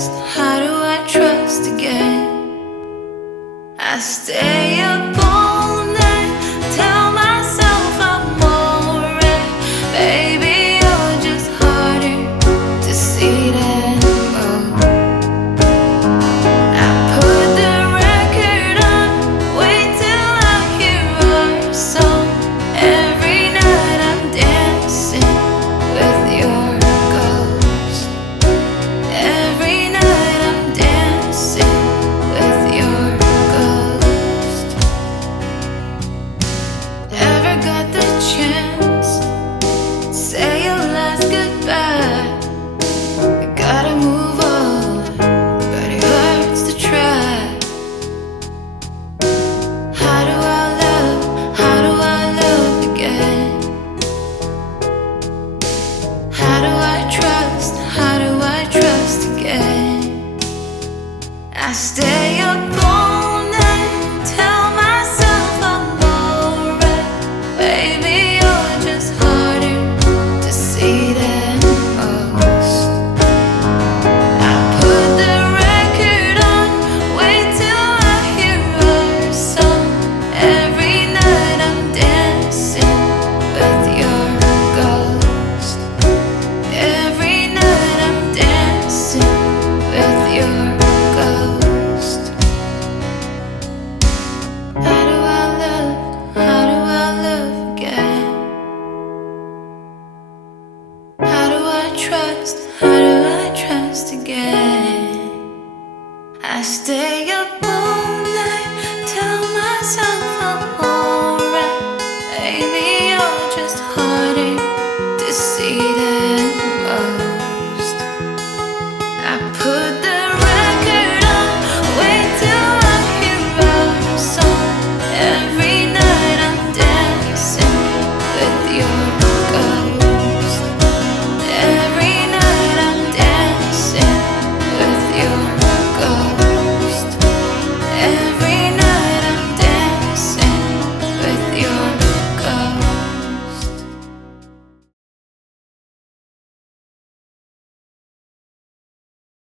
trust? How do I trust again? I stay up all night, tell myself I'm alright. Baby, you're just harder to see than most. I put the record on, wait till I hear our song. Every night I'm dancing with your ghost. Every night I'm dancing with your ghost. Ever got the chance? Say your last goodbye. I gotta move on, but it hurts to try. How do I love? How do I love again? How do I trust? How do I trust again? I stay